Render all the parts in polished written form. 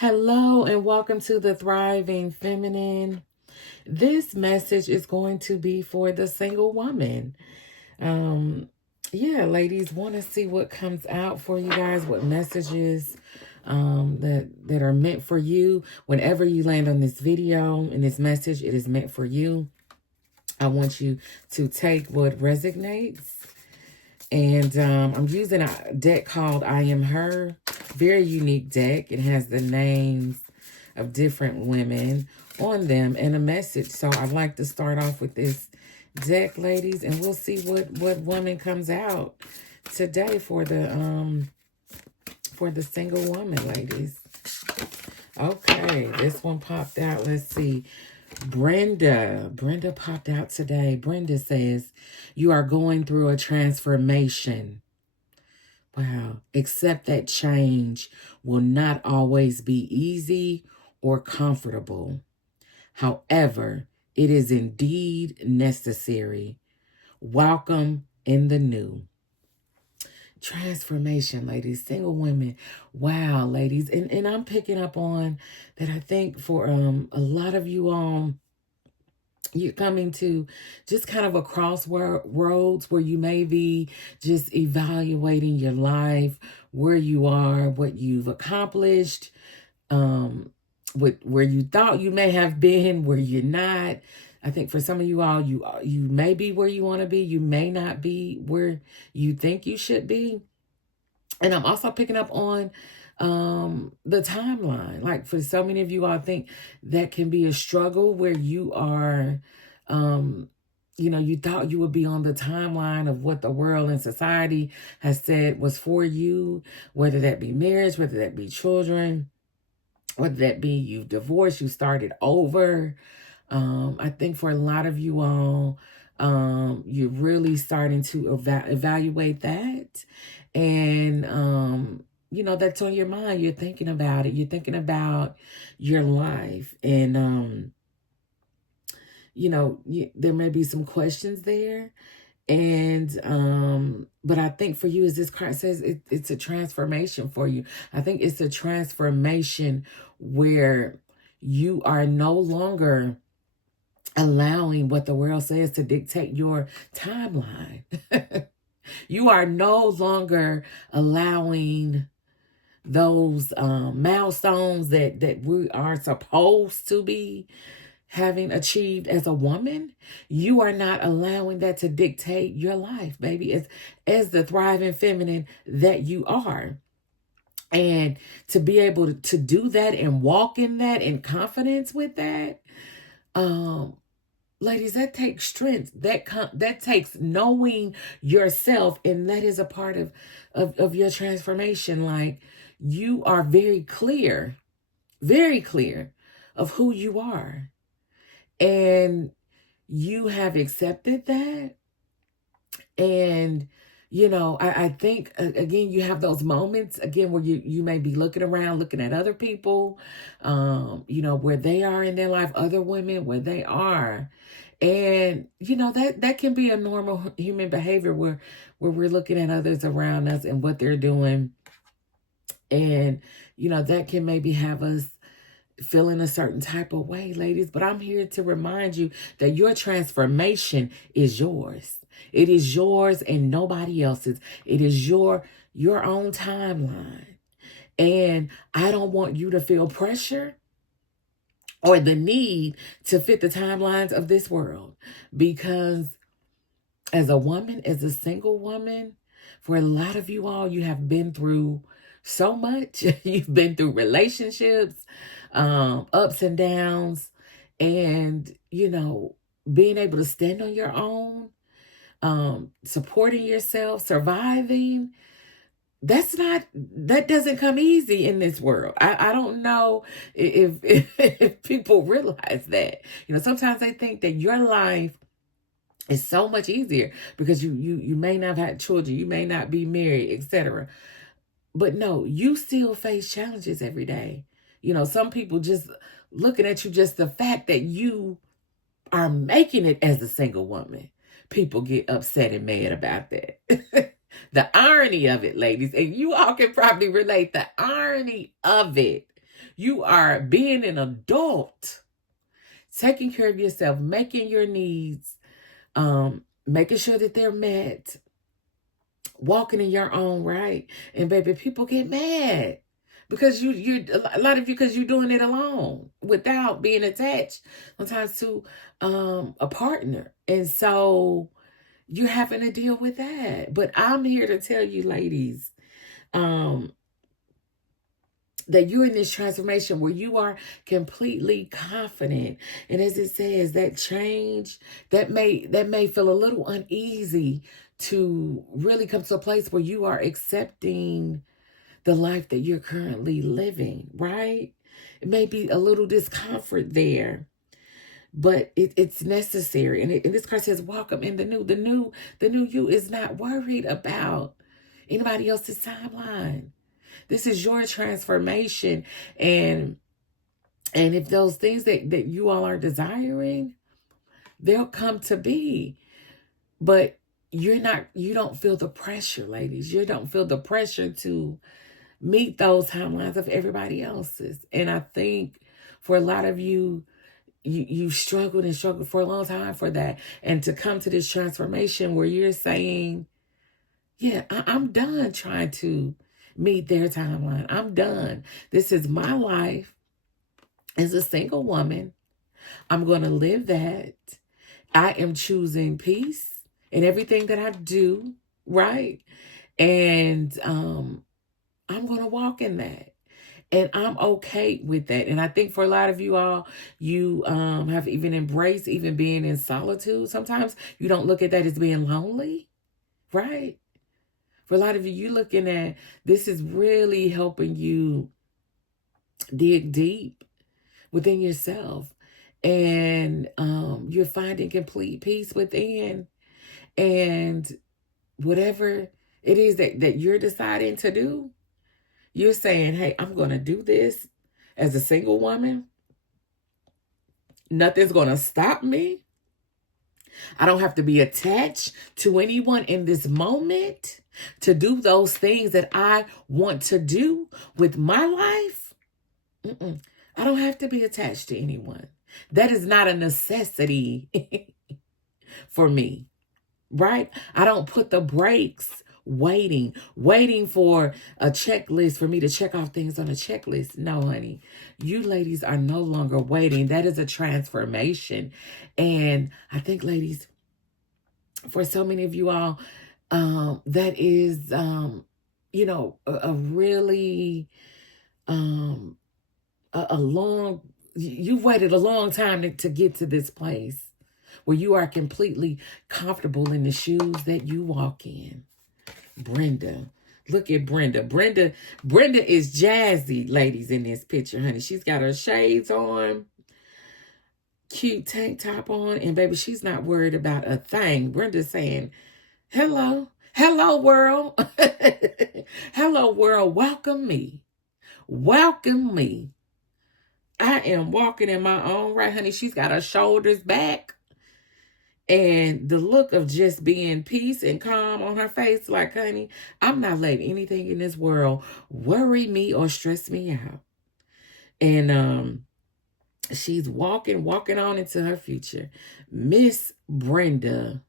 Hello and welcome to the Thriving Feminine. This message is going to be for the single woman. Um, ladies, want to see what comes out for you guys, what messages that are meant for you. Whenever you land on this video and this message, it is meant for you. I want you to take what resonates. And I'm using a deck called I Am Her. Very unique deck. It has the names of different women on them and a message. So I'd like to start off with this deck, ladies, and we'll see what woman comes out today for the single woman, ladies. Okay, this one popped out. Let's see. Brenda popped out today. Brenda says, you are going through a transformation. Wow. Accept that change will not always be easy or comfortable. However, it is indeed necessary. Welcome in the new. Transformation, ladies, single women. Wow, ladies. And I'm picking up on that. I think for a lot of you all, you're coming to just kind of a crossroads where you may be just evaluating your life, where you are, what you've accomplished, where you thought you may have been, where you're not. I think for some of you all, you may be where you want to be. You may not be where you think you should be. And I'm also picking up on the timeline. Like for so many of you, I think that can be a struggle where you are, you thought you would be on the timeline of what the world and society has said was for you, whether that be marriage, whether that be children, whether that be you've divorced, you started over. I think for a lot of you all, you're really starting to evaluate that. And, that's on your mind. You're thinking about it. You're thinking about your life. And, there may be some questions there. And, but I think for you, as this card says, it's a transformation for you. I think it's a transformation where you are no longer allowing what the world says to dictate your timeline. You are no longer allowing those milestones that we are supposed to be having achieved as a woman. You are not allowing that to dictate your life, baby, as the thriving feminine that you are. And to be able to do that and walk in that in confidence with that, ladies, that takes strength. That takes knowing yourself, and that is a part of your transformation. Like, you are very clear of who you are, and you have accepted that. And I think again, you have those moments again where you may be looking around, looking at other people, where they are in their life, other women where they are. And that can be a normal human behavior where we're looking at others around us and what they're doing. And that can maybe have us feeling a certain type of way, ladies. But I'm here to remind you that your transformation is yours. It is yours and nobody else's. It is your own timeline. And I don't want you to feel pressure or the need to fit the timelines of this world. Because as a woman, as a single woman, for a lot of you all, you have been through so much. You've been through relationships, ups and downs, and, being able to stand on your own, supporting yourself, surviving. That doesn't come easy in this world. I don't know if people realize that. Sometimes they think that your life is so much easier because you may not have had children, you may not be married, etc. But no, you still face challenges every day. Some people just looking at you, just the fact that you are making it as a single woman, people get upset and mad about that. The irony of it, ladies, and you all can probably relate, the irony of it You are being an adult, taking care of yourself, making your needs, making sure that they're met, walking in your own right. And baby, people get mad because you a lot of you, because you're doing it alone without being attached sometimes to a partner. And so you're having to deal with that. But I'm here to tell you, ladies, um, that you're in this transformation where you are completely confident. And as it says, that change that may feel a little uneasy to really come to a place where you are accepting the life that you're currently living, right? It may be a little discomfort there, but it's necessary. And this card says, welcome in the new. The new you is not worried about anybody else's timeline. This is your transformation. And if those things that you all are desiring, they'll come to be. But you don't feel the pressure, ladies. You don't feel the pressure to meet those timelines of everybody else's. And I think for a lot of you, you struggled and struggled for a long time for that. And to come to this transformation where you're saying, yeah, I'm done trying to meet their timeline. I'm done. This is my life as a single woman. I'm going to live that. I am choosing peace in everything that I do, right? And I'm going to walk in that. And I'm okay with that. And I think for a lot of you all, you have even embraced even being in solitude. Sometimes you don't look at that as being lonely, right? For a lot of you, you're looking at this is really helping you dig deep within yourself. And you're finding complete peace within. And whatever it is that you're deciding to do, you're saying, hey, I'm going to do this as a single woman. Nothing's going to stop me. I don't have to be attached to anyone in this moment to do those things that I want to do with my life. I don't have to be attached to anyone. That is not a necessity for me, right? I don't put the brakes waiting for a checklist for me to check off things on a checklist. No, honey, you ladies are no longer waiting. That is a transformation. And I think, ladies, for so many of you all, that is, a really, a long, you've waited a long time to get to this place where you are completely comfortable in the shoes that you walk in. Brenda. Look at Brenda. Brenda is jazzy, ladies, in this picture, honey. She's got her shades on, cute tank top on, and baby, she's not worried about a thing. Brenda's saying, hello. Hello, world. Hello, world. Welcome me. Welcome me. I am walking in my own right, honey. She's got her shoulders back. And the look of just being peace and calm on her face, like, honey, I'm not letting anything in this world worry me or stress me out. And she's walking on into her future. Miss Brenda.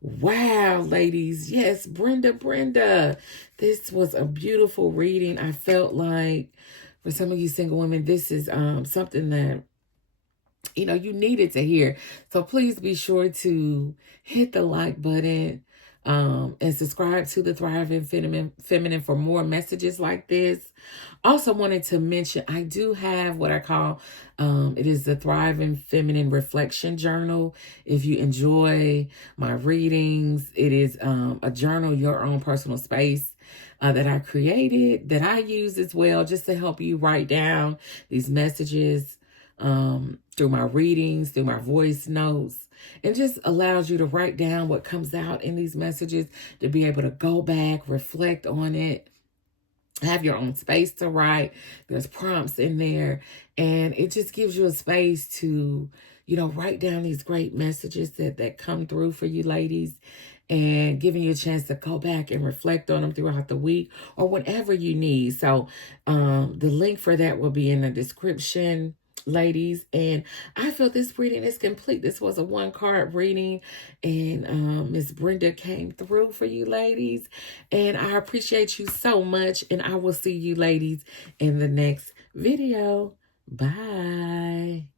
Wow, ladies. Yes, Brenda. This was a beautiful reading. I felt like for some of you single women, this is something that you needed to hear. So please be sure to hit the like button and subscribe to the Thriving Feminine for more messages like this. Also wanted to mention, I do have what I call, it is the Thriving Feminine Reflection Journal. If you enjoy my readings, it is a journal, your own personal space that I created, that I use as well, just to help you write down these messages through my readings, through my voice notes, and just allows you to write down what comes out in these messages, to be able to go back, reflect on it, have your own space to write. There's prompts in there, and it just gives you a space to you know, write down these great messages that come through for you ladies, and giving you a chance to go back and reflect on them throughout the week or whenever you need. So the link for that will be in the description, ladies. And I feel this reading is complete. This was a 1-card reading, and Miss Brenda came through for you ladies, and I appreciate you so much, and I will see you ladies in the next video. Bye.